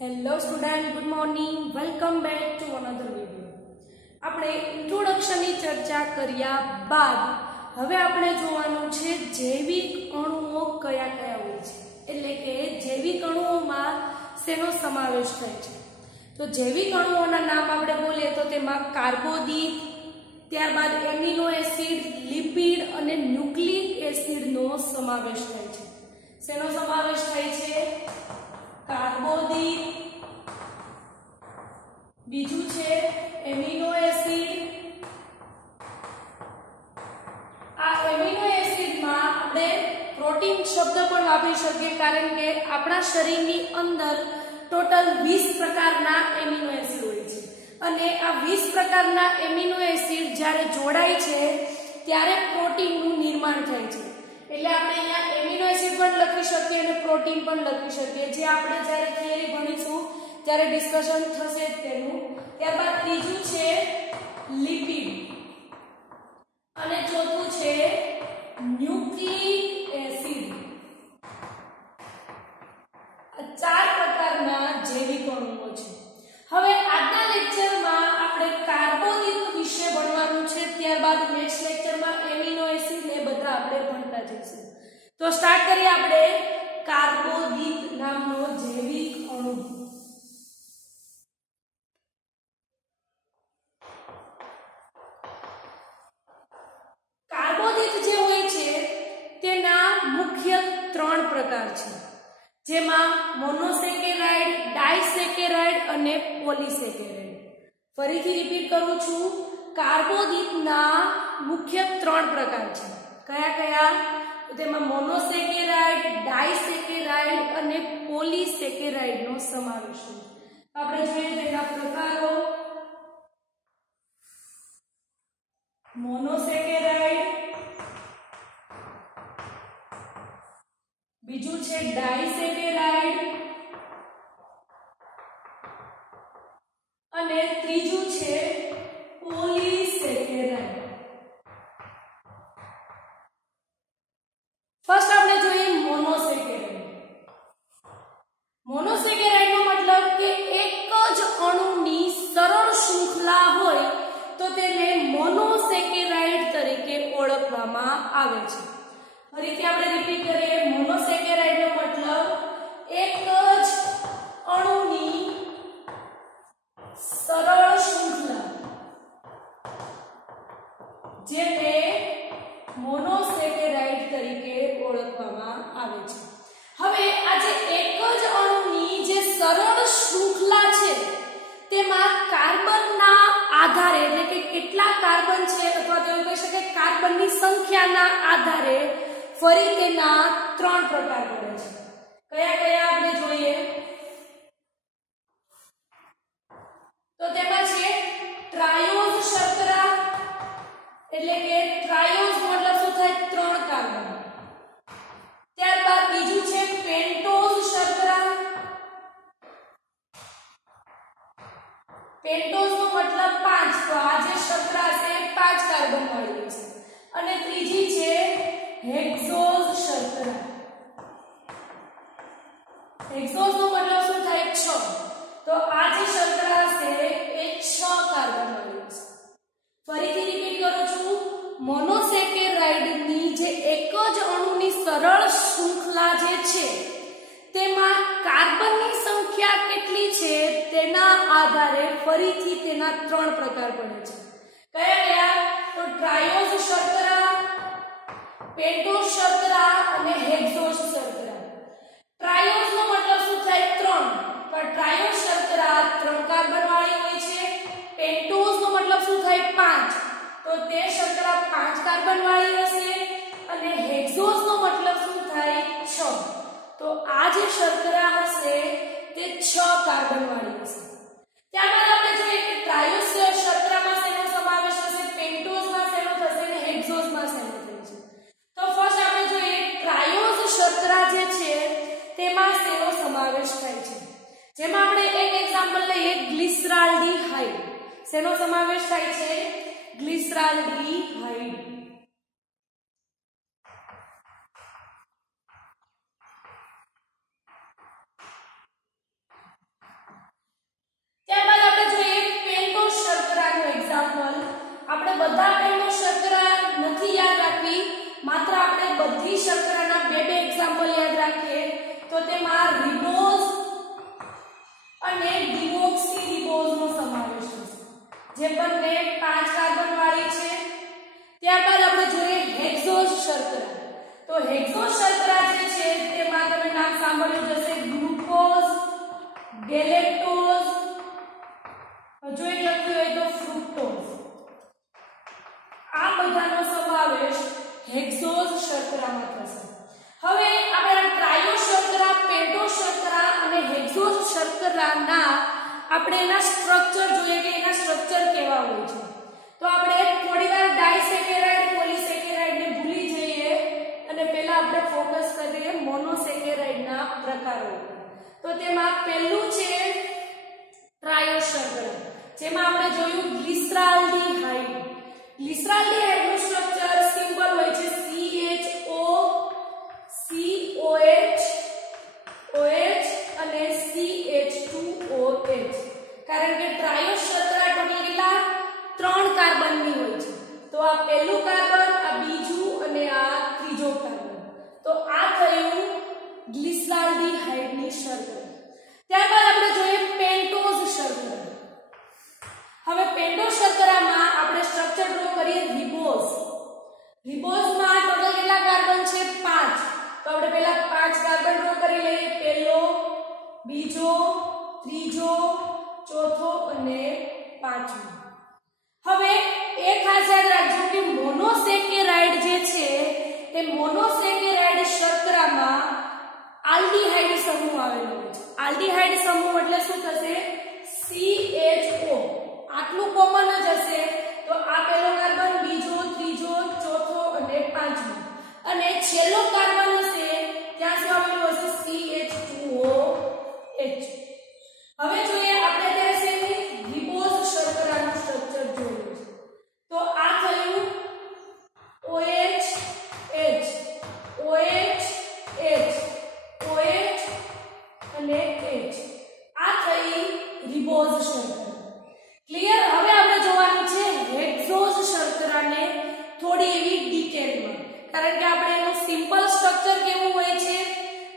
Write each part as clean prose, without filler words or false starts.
Hello student, good morning. Welcome back to another video. આપણે ઇન્ટ્રોડક્શનની ચર્ચા કર્યા બાદ હવે આપણે જોવાનું છે જૈવિક અણુઓ કયા કયા હોય છે, એટલે કે જૈવિક અણુઓમાં શેનો સમાવેશ થાય છે. તો જૈવિક અણુઓના નામ આપણે બોલીએ તો તેમાં કાર્બોદિત, ત્યારબાદ એમિનો એસિડ, લિપિડ અને ન્યુક્લિક એસિડનો સમાવેશ થાય છે. શેનો સમાવેશ થાય છે? કાર્બોદિત, બીજું છે એમિનો એસિડ. આ એમિનો એસિડમાં આપણે પ્રોટીન શબ્દ પણ વાપરી શકીએ, કારણ કે આપણા શરીરની અંદર ટોટલ 20 પ્રકારના એમિનો એસિડ હોય છે અને આ 20 પ્રકારના એમિનો એસિડ જ્યારે જોડાય છે ત્યારે પ્રોટીનનું નિર્માણ થાય છે. એટલે આપણે અહીંયા એમિનો એસિડ પણ લખી શકીએ અને પ્રોટીન પણ લખી શકીએ, જે આપણે જ્યારે થિયરી ભણીશું ત્યારે ડિસ્કશન થશે તેનું. ત્યારબાદ ત્રીજું છે લિપિડ અને ચોથું છે ન્યુક્લિક એસિડ. આ 4 પ્રકારના જૈવિક અણુઓ છે. હવે આજના લેક્ચરમાં આપણે કાર્બોદિત વિશે ભણવાનું છે, ત્યારબાદ નેક્સ્ટ લેક્ચરમાં એમિનો એસિડ ને બધા આપણે ભણતા જઈશું. તો સ્ટાર્ટ કરીએ આપણે કાર્બોદિત નામનો જૈવિક અણુ. કાર્બોદિત જે હોય છે તેના મુખ્ય 3 પ્રકાર છે, જેમાં મોનોસેકેરાઇડ, ડાયસેકેરાઇડ અને પોલીસેકેરાઇડ. ફરીથી રિપીટ કરું છું, કાર્બોદિતના મુખ્ય 3 પ્રકાર છે. કયા કયા? તેમાં મોનોસેકેરાઇડ, ડાયસેકેરાઇડ અને પોલીસેકેરાઇડનો સમાવેશ છે. આપણે જોઈએ તેના પ્રકારો. મોનોસેકેરાઇડ, બીજું છે ડાયસેકેરાઇડ અને ત્રીજું છે પોલીસેકેરાઇડ. ફર્સ્ટ આપણે જોઈએ મોનોસેકેરાઇડ. મોનોસેકેરાઇડનો મતલબ કે એક જ અણુની સરળ શૃંખલા હોય તો તેને મોનોસેકેરાઇડ તરીકે ઓળખવામાં આવે છે. ફરીથી આપણે રિપીટ કરીએ, મોનોસેકેરાઇડનો મતલબ એક જ અણુની સરળ શૃંખલા, જેને મોનોસેકેરાઇડ તરીકે ઓળખવામાં આવે છે. હવે આ જે એક જ અણુની જે સરળ શૃંખલા છે તેમાં કાર્બનના આધારે, એટલે કે કેટલા કાર્બન છે અથવા તો એવું કહી શકાય કાર્બનની સંખ્યાના આધારે ફરી તેના 3 પ્રકાર પડે છે. કયા કયા આપણે જોઈએ તો તેમાં છે ટ્રાયોઝ શર્કરા, એટલે કે ટ્રાયોઝ મતલબ શું થાય? 3 કાર્બન. ત્યારબાદ બીજું છે પેન્ટોઝ શર્કરા. પેન્ટોઝ નો મતલબ 5, તો આ જે શર્કરા છે 5 કાર્બન વાળી છે. અને ત્રીજી છે હેક્ઝોઝ શર્કરા. હેક્ઝોઝ નો મતલબ શું થાય? 6, તો આ જે શર્કરા છે એ 6 કાર્બન વાળી છે. ફરીથી રિપીટ કરું છું, મોનોસેકેરાઇડની જે એક જ અણુની સરળ શૃંખલા જે છે તેમાં કાર્બનની સંખ્યા કેટલી છે તેના આધારે ફરીથી તેના 3 પ્રકાર પડે છે. કયા કયા? તો ટ્રાયોઝ શર્કરા, પેન્ટોઝ શર્કરા અને હેક્ઝોઝ શર્કરા. ટ્રાયોઝ નો મતલબ શું થાય? 3, તો ટ્રાયોઝ શર્કરા 3 કાર્બન વાળી હોય છે. પેન્ટોઝ નો મતલબ શું થાય? 5, તો તે શર્કરા 5 કાર્બન વાળી હશે. અને હેક્ઝોઝ નો મતલબ શું થાય? 6, તો આ જે શર્કરા હશે તે 6 કાર્બન વાળી હશે. ત્યારબાદ આપણે જોઈએ કે ટ્રાયોઝ શર્કરામાં શેનો સમાવેશ થશે, પેન્ટોઝમાં શેનો થશે અને હેક્ઝોઝમાં શેનો થશે. તો ફર્સ્ટ આપણે જોઈએ ટ્રાયોઝ શર્કરા જે છે તેમાં શેનો સમાવેશ થાય છે. જેમાં આપણે એક એક્ઝામ્પલ લઈએ, ગ્લિસરાલ્ડીહાઇડ. શેનો સમાવેશ થાય છે? ગ્લિસરાલ્ડીહાઇડ. બધા પેલો શર્કરા નથી યાદ રાખવી, માત્ર આપણે બધી શર્કરાના બે એક્ઝામ્પલ યાદ રાખીએ તો તેમાં રિબોઝ અને ડિઓક્સી નો સમાવેશ થશે, જે બંને 5 કાર્બન વાળી છે. ત્યારબાદ આપણે જોઈએ હેક્ઝોઝ શર્કરા. તો હેક્ઝોઝ શર્કરા જે છે તેમાં તમે નામ સાંભળ્યું હશે, ગ્લુકોઝ, ગેલેક્ટોઝ, જો એક લખ્યું હોય તો ફ્રુક્ટોઝ. આ બધાનો સમાવેશ હેક્ઝોઝ શર્કરામાં થશે. હવે આપણે ટ્રાયો શર્કરા, પેન્ટો શર્કરા અને હેક્ઝોઝ શર્કરાના આપણે એના સ્ટ્રક્ચર જોઈએ કે એના સ્ટ્રક્ચર કેવા હોય છે. તો આપણે થોડીવાર ડાયસેકેરાઇડ, પોલીસેકેરાઇડ ને ભૂલી જઈએ અને પહેલા આપણે ફોકસ કરીએ મોનોસેકેરાઇડના પ્રકારો. તો તેમાં પહેલું છે ટ્રાયો શર્કરા, જેમાં આપણે જોયું ગ્લિસરાલ્ડીહાઇડ. ગ્લિસરાલ્ડીહાઇડનું સ્ટ્રક્ચર સિમ્પલ હોય છે CHO, COH, OH અને CH2OH. કારણ કે ટ્રાયો શર્કરા ટોટલ કેટલા 3 કાર્બનની હોય છે. તો આ પહેલું કાર્બન, આ બીજું અને આ ત્રીજો કાર્બન. તો આ થયું ગ્લિસરાલ્ડીહાઇડની શર્કરા. ત્યારબાદ આપણે જોઈએ પેન્ટોઝ શર્કરા. હવે પેન્ટોઝ શર્કરામાં આપણે સ્ટ્રક્ચર ડ્રો કરીએ રિબોઝ. રિબોઝમાં ટોટલ કેટલા કાર્બન છે 5. તો આપણે પહેલા 5 કાર્બન ડ્રો કરી લઈએ, પહેલો, બીજો, ત્રીજો, ચોથો અને પાંચમો. હવે એક ખાસ યાદ રાખજો કે મોનોસેકેરાઇડ જે છે એ મોનોસેકેરાઇડ શર્કરામાં આલ્ડીહાઇડ સમૂહ આવેલો હોય છે. આલ્ડીહાઇડ સમૂહ એટલે શું થશે CHO. આટલું કોમન જ હશે. તો આ પહેલો કાર્બન, બીજો, ત્રીજો, ચોથો અને પાંચમો, અને છેલ્લો કાર્બન હશે ત્યાં શું આવેલું હશે CH2OH. હવે જોઈએ આપણે ત્યાં છે રિબોઝ શર્કરાનું સ્ટ્રક્ચર જોયું છે. તો આ થયું OH, H, OH, H, OH અને H. આ થઈ રિબોઝ શર્કરા. ક્લિયર? હવે આપણે જોવાનું છે હેક્ઝોઝ શર્કરાને થોડી એવી ડિટેલમાં, કારણ કે આપણે એનું સિમ્પલ સ્ટ્રક્ચર કેવું હોય છે,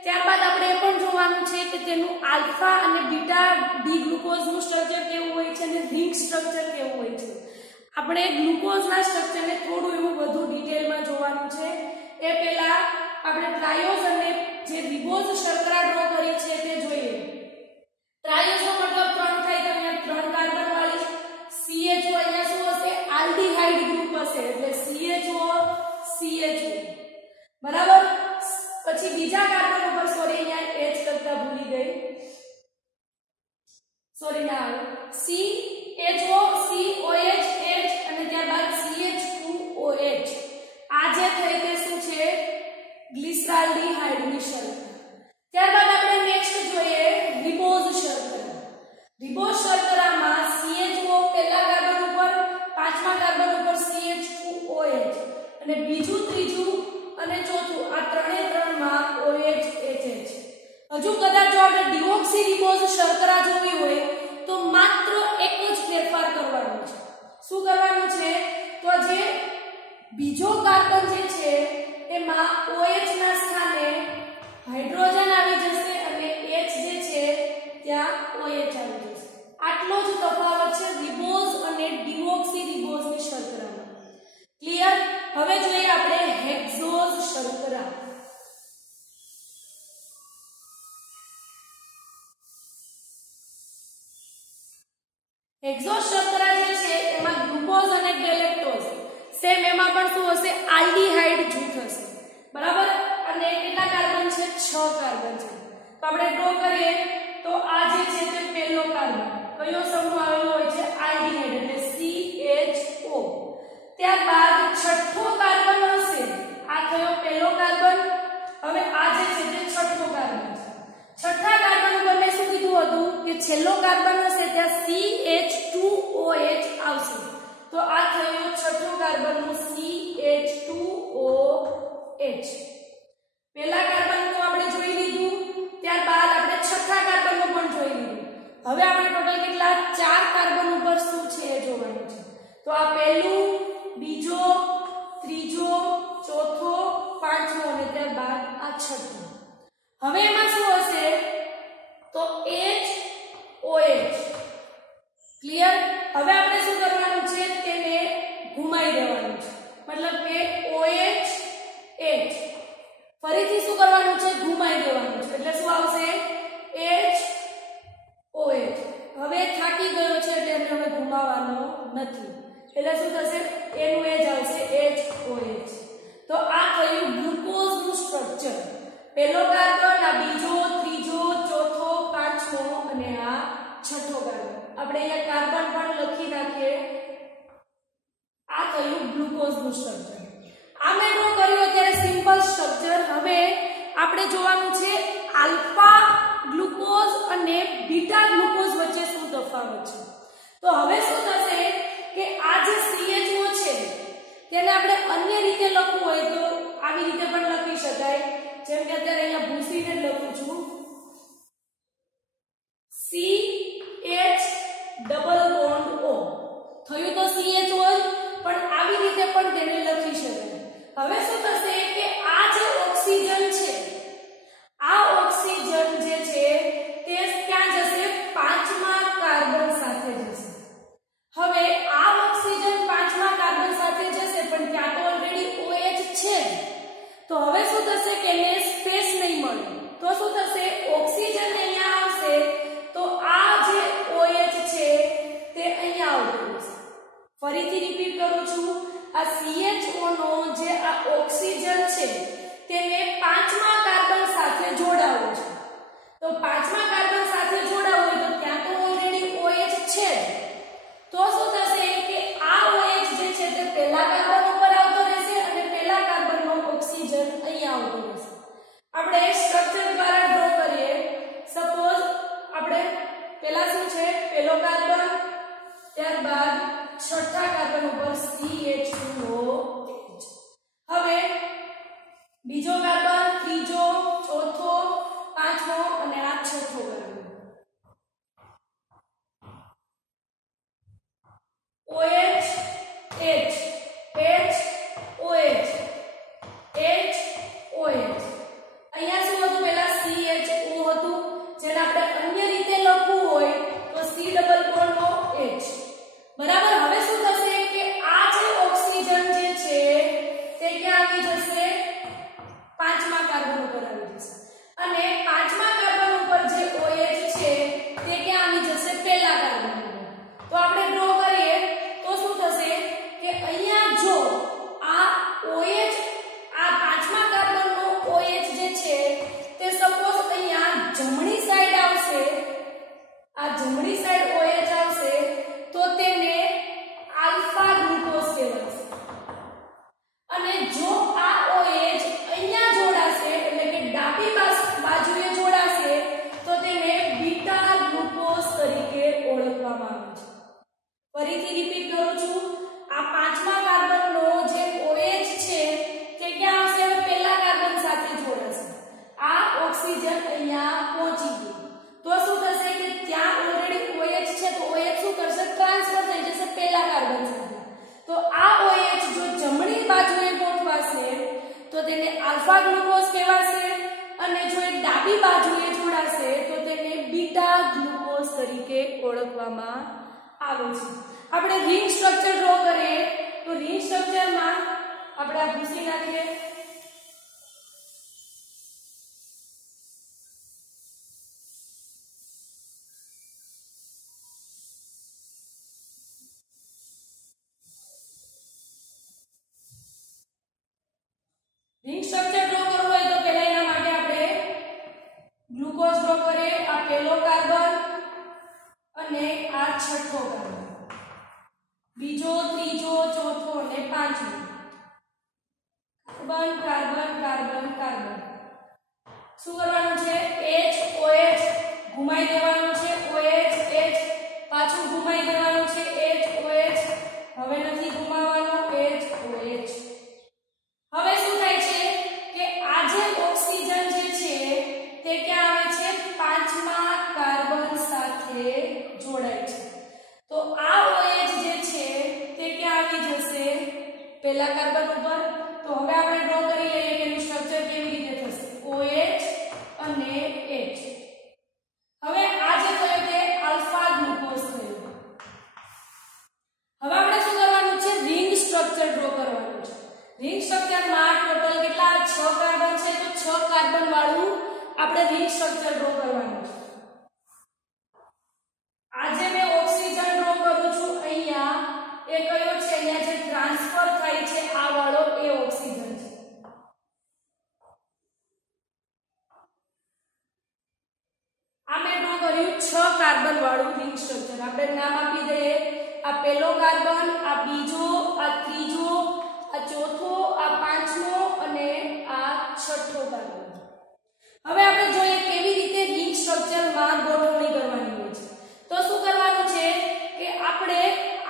ત્યારબાદ આપણે એ પણ જોવાનું છે કે તેનું આલ્ફા અને બીટા ડી ગ્લુકોઝનું સ્ટ્રક્ચર કેવું હોય છે અને રિંગ સ્ટ્રક્ચર કેવું હોય છે. આપણે ગ્લુકોઝના સ્ટ્રક્ચરને થોડું એવું વધુ ડિટેલમાં જોવાનું છે. એ પહેલા આપણે ટ્રાયોઝ અને જે રિબોઝ શર્કરા ડ્રો કરી છે તે જોઈએ. ટ્રાયોઝનો મતલબ 3 થાય, તો અહીંયા 3 કાર્બન વાળી CHO, અહીંયા શું હશે આલ્ડીહાઇડ ગ્રુપ હશે એટલે CHO, CHO. બરાબર. પછી બીજા કાર્બન ઉપર સોરી અહીંયા H કરતા ભૂલી ગઈ, સોરી ના આવે, CHO, COH, H અને ત્યારબાદ CH2OH. આ જે થઈ તે શું છે ગ્લિસરાલ્ડીહાઇડની શર્કરા. ત્યારબાદ આપણે નેક્સ્ટ જોઈએ રિબોઝ શર્કરા. રિબોઝ શર્કરામાં CHO પહેલા કાર્બન ઉપર, પાંચમા કાર્બન ઉપર CH2OH અને બીજું, ત્રીજું અને ચોથું આ ત્રણેમાં OH, HH. હજુ કદાચ જો આપણે ડિઓક્સી રિબોઝ શર્કરા જોવી હોય તો માત્ર એક જ ફેરફાર કરવાનો છે. શું કરવાનું છે? તો જે બીજો કાર્બન જે છે એમાં OH ના સ્થાને હાઇડ્રોજન આવી જશે અને H જે છે ત્યાં OH આવી જશે. આટલો જ તફાવત છે રિબોઝ અને ડિઓક્સી રિબોઝની શર્કરામાં. ક્લિયર? હવે જોઈએ આપણે હેક્ઝોઝ શર્કરા. હેક્ઝોઝ શર્કરા જે છે એમાં ગ્લુકોઝ અને ગેલેક્ટોઝ સેમ, એમાં પણ શું હશે આલ્ડીહાઇડ જૂથ હશે. બરાબર. અને કેટલા કાર્બન છે 6 કાર્બન છે. તો આપણે ડ્રો કરીએ તો આ જે છે તે પહેલો કાર્બન, કયો સમૂહ આવેલો હોય છે આલ્ડીહાઇડ એટલે CHO. ત્યારબાદ છઠ્ઠો કાર્બન હશે, આ થયો પહેલો કાર્બન. હવે આ જે છે તે છઠ્ઠો કાર્બન છે. છઠ્ઠા કાર્બન ઉપર મેં શું કીધું હતું કે છેલ્લો કાર્બન હશે ત્યાં CH2OH આવશે. તો આ થયો છઠ્ઠો કાર્બનનું CH2OH. પહેલા કાર્બનનું આપણે જોઈ લીધું, ત્યારબાદ આપણે છઠ્ઠા કાર્બનનું પણ જોઈ લીધું. હવે આપણે ટોટલ કેટલા 4 કાર્બન ઉપર શું છે એ જોવાનું છે. તો આ પહેલું, ત્રીજો, ચોથો, પાંચમો અને ત્યારબાદ આ છઠ્ઠો. હવે એમાં શું હશે તો HOH. ક્લિયર? હવે આપણે શું કરવાનું છે તેને ઘુમાઈ દેવાનું છે. મતલબ કે OH ફરીથી શું કરવાનું છે ઘુમાઈ દેવાનું છે. એટલે શું આવશે HOH. હવે થાકી ગયો છે એટલે એને હવે ઘુમાવવાનો નથી. એટલે શું થશે એનું એ જ આવશે HOH. તો આ થયું ગ્લુકોઝનું સ્ટ્રક્ચર. પહેલો કાર્બન, આ બીજો, ત્રીજો, ચોથો, પાંચમો અને આ છઠ્ઠો કાર્બન. આપણે અહીંયા કાર્બન પણ લખી નાખીએ. આ થયું ગ્લુકોઝનું સ્ટ્રક્ચર. આ મેં ડ્રો કર્યું અત્યારે સિમ્પલ સ્ટ્રક્ચર. હવે આપણે જોવાનું છે આલ્ફા ગ્લુકોઝ અને બીટા ગ્લુકોઝ વચ્ચે શું તફાવત છે. તો હવે શું થશે કે આ જે CHO છે તેને આપણે અન્ય રીતે લખવું હોય તો આવી રીતે પણ લખી શકાય. જેમ કે અત્યારે અહીંયા ભૂસીને લખું છું CH ડબલ બોન્ડ O. થયું તો CHO જ, પણ આવી રીતે પણ તેને લખી શકાય. હવે શું થશે કે આ જે ઓક્સિજન છે, આ ઓક્સિજન જે છે તે ક્યાં જશે પાંચમા કાર્બન સાથે જશે. હવે આ ઓક્સિજન પાંચમા કાર્બન સાથે જશે પણ ત્યાં તો ઓલરેડી OH છે. તો હવે શું થશે કે એને સ્પેસ નહીં મળે. તો શું થશે ઓક્સિજન અહીંયા આવશે તો આ જે OH છે તે અહીંયા આવશે. ફરીથી રિપીટ કરું છું, આ CHO નો જે આ ઓક્સિજન છે તેને પાંચમા કાર્બન સાથે જોડાવવું છે. તો પાંચમા કાર્બન સાથે જોડાવવું હોય તો ત્યાં તો ઓલરેડી OH છે. તો શું થશે કે આ OH જે છે તે પહેલા કાર્બન ઉપર આવતો રહેશે અને પહેલા કાર્બનનો ઓક્સિજન અહીંયા આવતો રહેશે. આપણે સ્ટ્રક્ચર દ્વારા ડ્રો કરીએ. સપોઝ આપણે પહેલા શું છે પહેલો કાર્બન, ત્યારબાદ છઠ્ઠા કાર્બન ઉપર CH2OH. હવે બીજો કાર્બન, ત્રીજો, ચોથો, પાંચમો અને આ છઠ્ઠો carbon. OH H H OH H OH. અહીંયા શું હતું પહેલા CHO હતું જેને આપણે અન્ય રીતે લખવું હોય તો C ડબલ બોન્ડ OH. બરાબર. હવે શું થશે કે આ જે ઓક્સિજન જે છે તે ક્યાં આવી જશે પાંચમા કાર્બન ઉપર આવી જશે અને પાંચમા કાર્બન ઉપર જે OH છે તે ક્યાં આવી જશે પહેલા કાર્બન ઉપર. તો આપણે ડ્રો કરીએ તો શું થશે કે અહીંયા જો આ OH આ પાંચમા કાર્બનનો OH જે છે તે સપોઝ અહીંયા જમણી સાઈડ આવશે, આ જમણી સાઈડ OH આવશે તો તેને આલ્ફા ગ્લુકોઝ કહેવાશે. અને જો આ OH અહીંયા જોડાશે એટલે કે ડાબી બાજુએ જોડાશે તો તેને બીટા ગ્લુકોઝ તરીકે ઓળખવામાં આવે છે. ફરીથી રિપીટ કરું છું, આ પાંચમા કાર્બનનો જે OH છે તે ક્યાં આવશે પહેલા કાર્બન સાથે જોડાશે. આ ઓક્સિજન અહીંયા પહોંચી ગયું તો શું થશે કે ત્યાં ઓલરેડી OH છે તો OH શું કરશે ટ્રાન્સફર થઈ જશે પહેલા કાર્બન સાથે. તો આ OH જો જમણી બાજુએ ગોઠવાશે તો તેને આલ્ફા ગ્લુકોઝ કહેવાશે અને જો એ ડાબી બાજુએ જોડાશે તો તેને બીટા ગ્લુકોઝ તરીકે ઓળખવામાં આવે છે. આપણે રિંગ સ્ટ્રક્ચર ડ્રો કરીએ તો રિંગ સ્ટ્રક્ચરમાં આપણે આ ભૂસી નાખીએ. રિંગ સ્ટ્રક્ચર ડ્રો કરવું હોય તો પહેલા એના માટે આપણે ગ્લુકોઝ ડ્રો કરીએ. આ પહેલો કાર્બન અને આ છઠ્ઠો કાર્બન, બીજો, ત્રીજો, ચોથો અને પાંચમો. Carbon carbon carbon carbon. શું કરવાનું છે HOH ઘુમાઈ દેવાનું છે. OH H પાછું ઘુમાઈ દેવાનું છે. HOH હવે નથી ઘુમાવવાનો. HOH. હવે શું થાય છે કે આ જે ઓક્સિજન જે છે તે ક્યાં આવે છે પાંચમા કાર્બન સાથે જોડાય છે. તો આ OH જે છે તે ક્યાં આવી જશે પહેલા કાર્બન ઉપર રિંગ સ્ટ્રક્ચર ડ્રો કરવાનું છે. આજે મેં ઓક્સિજન ડ્રો કરું છું અહીંયા, એ કયો છે? અહીંયા જે ટ્રાન્સફર થાય છે આ વાળો એ ઓક્સિજન છે. આ મેં ડ્રો કર્યું 6 કાર્બન વાળું રિંગ સ્ટ્રક્ચર. આપણે નામ આપી દઈએ, આ પહેલો કાર્બન, આ બીજો, આ ત્રીજો, આ ચોથો, આ પાંચમો અને આ છઠ્ઠો કાર્બન. હવે આપણે જોઈએ કેવી રીતે રિંગ સ્ટ્રક્ચરમાં ગોઠવણી કરવાની હોય છે. તો શું કરવાનું છે કે આપણે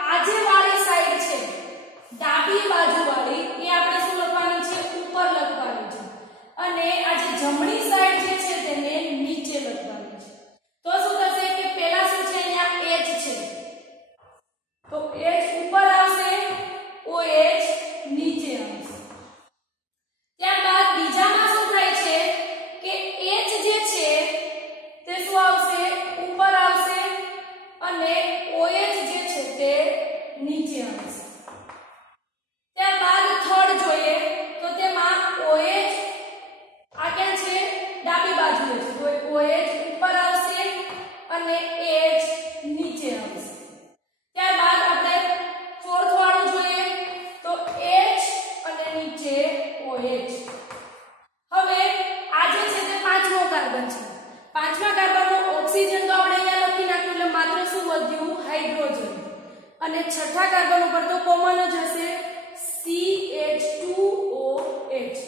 આ જે વાળી સાઈડ છે ડાબી બાજુ વાળી એ આપણે શું લખવાની છે? ઉપર લખવાની છે. અને આ જે જમણી સાઈડ જે છે તેને નીચે લખવાની છે. તો શું થશે કે પહેલા શું છે? અહીંયા H છે, તો H ઉપર આવશે, OH નીચે આવશે. ત્યારબાદ બીજામાં શું થાય છે કે H જે છે તે શું આવશે? ઉપર આવશે અને OH જે છે તે નીચે આવશે. ત્યારબાદ થર્ડ જોઈએ તો તેમાં OH આ ક્યાં છે? ડાબી બાજુએ છે, તો OH ઉપર આવશે અને H નીચે આવશે. ત્યારબાદ આપણે ફોર્થ વાળું જોઈએ તો H અને નીચે OH. હવે આ જે છે તે પાંચમો કાર્બન છે. પાંચમા કાર્બનનો ઓક્સિજન તો આપણે અહીંયા લખી નાખ્યું, એટલે માત્ર શું વધ્યું? હાઇડ્રોજન. અને છઠ્ઠા કાર્બન ઉપર તો કોમન જ હશે, CH2OH.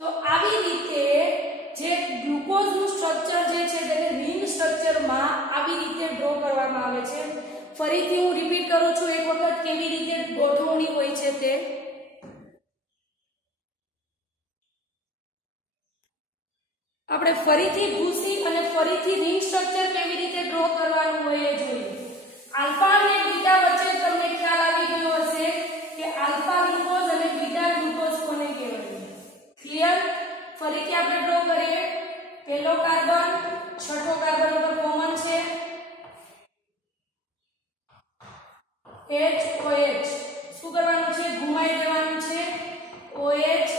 તો આવી રીતે જે ગ્લુકોઝનું સ્ટ્રક્ચર જે છે તેને રિંગ સ્ટ્રક્ચરમાં આવી રીતે ડ્રો કરવામાં આવે છે. ફરીથી હું રિપીટ કરું છું એક વખત કેવી રીતે ગોઠવણી હોય છે તે. આપણે ફરીથી ભૂસી અને ફરીથી રિંગ સ્ટ્રક્ચર કેવી રીતે ડ્રો કરવાનું હોય એ જોઈએ. આલ્ફા અને બીટા વચ્ચે તમને ખ્યાલ આવી ગયો હશે કે આલ્ફા ગ્લુકોઝ અને બીટા ગ્લુકોઝ કોને કહેવાય. ક્લિયર? ફરીથી આપણે ડ્રો કરીએ. પહેલો કાર્બન, છઠ્ઠો કાર્બન ઉપર કોમન છે HOH. શું કરવાનું છે? ઘુમાઈ દેવાનું છે OH.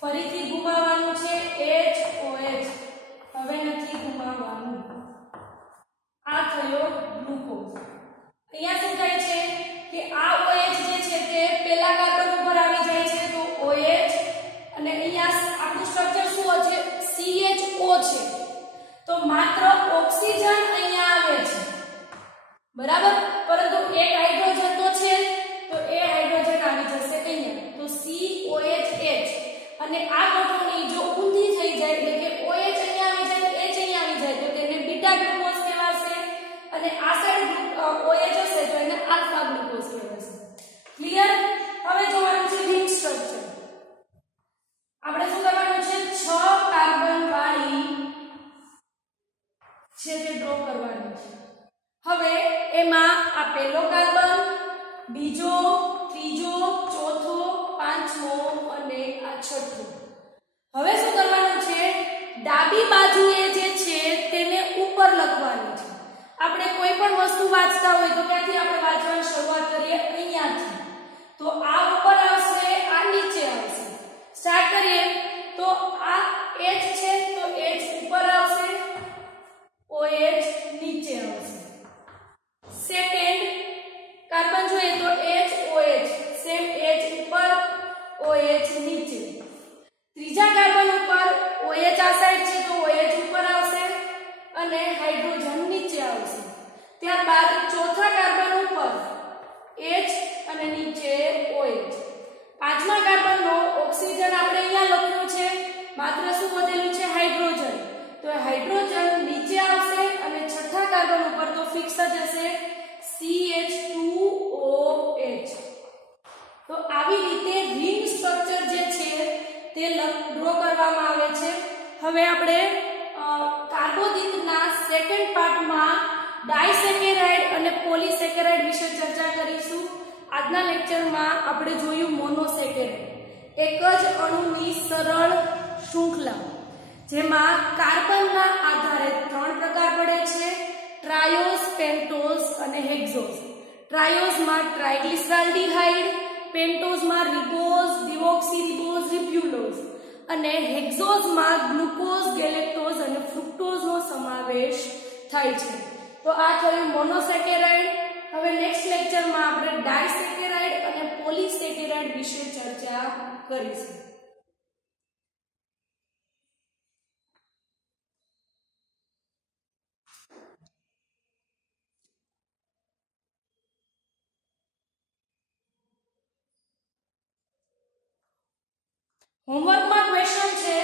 ફરીથી ઘુમાવવાનું છે HOH. હવે નથી ઘુમાવવાનું. આ થયો ગ્લુકોઝ. અહીંયા શું થાય છે કે આ OH જે છે તે પહેલા કાર્બન ઉપર આવી જાય છે, તો OH. અને અહીંયા આપણું સ્ટ્રક્ચર શું છે? CHO છે. તો માત્ર ઓક્સિજન અહીંયા આવે છે, બરાબર? પરંતુ એક હાઇડ્રોજન તો છે, તો એ હાઇડ્રોજન આવી જશે અહીંયા, તો COH. અને આ ગોઠવણી જો ઊંધી થઈ જાય એટલે કે OH અહીંયા આવી જાય, H અહીંયા આવી જાય, તો તેને બીટા ગ્લુકોઝ કહેવાશે. અને આ સાઈડ OH હશે તો એને આલ્ફા ગ્લુકોઝ કહેવાશે. ક્લિયર? હવે જોવાનું છે રિંગ સ્ટ્રક્ચર. આપણે શું કરવાનું છે? 6 કાર્બન વાળી છે તે ડ્રો કરવાની છે. હવે એમાં આ પહેલો કાર્બન, બીજો, ત્રીજો, ચોથો, પાંચમો અને આ છઠ્ઠો. હવે શું કરવાનું છે? ડાબી બાજુએ જે છે તેને ઉપર લખવાનું છે. આપણે કોઈ પણ વસ્તુ વાંચતા હોય તો ક્યાંથી આપણે વાંચવાની શરૂઆત કરીએ? અહીંયાથી. તો આ ઉપર આવશે, આ નીચે આવશે. સ્ટાર્ટ કરીએ તો આ H છે તો H ઉપર આવશે, OH નીચે આવશે. સેકન્ડ કાર્બન જોઈએ તો HOH, સેમ H ઉપર, OH નીચે. ત્રીજા કાર્બન ઉપર OH આ સાઈડ છે તો OH ઉપર આવશે અને હાઇડ્રોજન નીચે આવશે. ત્યારબાદ ચોથા કાર્બન ઉપર H અને નીચે OH. પાંચમા કાર્બનનો ઓક્સિજન આપણે અહીંયા લખ્યો છે, માત્ર શું વધેલું છે? હાઇડ્રોજન. તો હાઇડ્રોજન નીચે આવશે અને છઠ્ઠા કાર્બન ઉપર તો ફિક્સ જ હશે CH2OH. તો આવી રીતે રિંગ સ્ટ્રક્ચર જે છે તે ડ્રો કરવામાં આવે છે. હવે આપણે કાર્બોદિતના સેકન્ડ પાર્ટમાં ડાયસેકેરાઇડ અને પોલીસેકેરાઇડ વિશે ચર્ચા કરીશું. આજના લેક્ચરમાં આપણે જોયું મોનોસેકેરાઇડ, એક જ અણુની સરળ શૃંખલા જેમાં કાર્બનના આધારે 3 પ્રકાર પડે છે: ટ્રાયોઝ, પેન્ટોઝ અને હેક્ઝોઝ. ટ્રાયોઝમાં ટ્રાઇગ્લિસરાલ્ડીહાઇડ, પેન્ટોઝમાં રિબોઝ, ડિઓક્સીરિબોઝ, રિબ્યુલોઝ અને હેક્ઝોઝમાં ગ્લુકોઝ, ગેલેક્ટોઝ થાય છે. તો આ થયું મોનોસેકેરાઇડ. હવે નેક્સ્ટ લેક્ચરમાં આપણે ડાયસેકેરાઇડ અને પોલીસેકેરાઇડ વિશે ચર્ચા કરીશું. હોમવર્કમાં ક્વેશ્ચન છે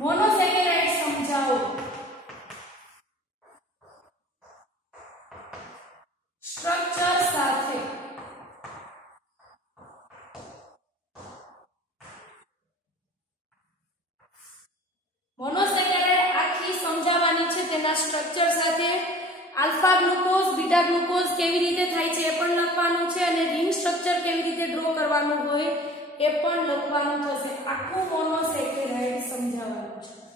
મોનોસેકેરાઇડ સમજાવો. સ્ટ્રક્ચર સાથે. મોનોસેકેરાઇડ આખી સમજાવવાની છે તેના સ્ટ્રક્ચર સાથે. આલ્ફા ગ્લુકોઝ બીટા ગ્લુકોઝ કેવી રીતે થાય છે એ પણ લખવાનું છે અને રિંગ સ્ટ્રક્ચર કેવી રીતે ડ્રો કરવાનું હોય એ પણ લખવાનું થશે. આખું મોનોસેકેરાઇડ સમજાવવાનું છે.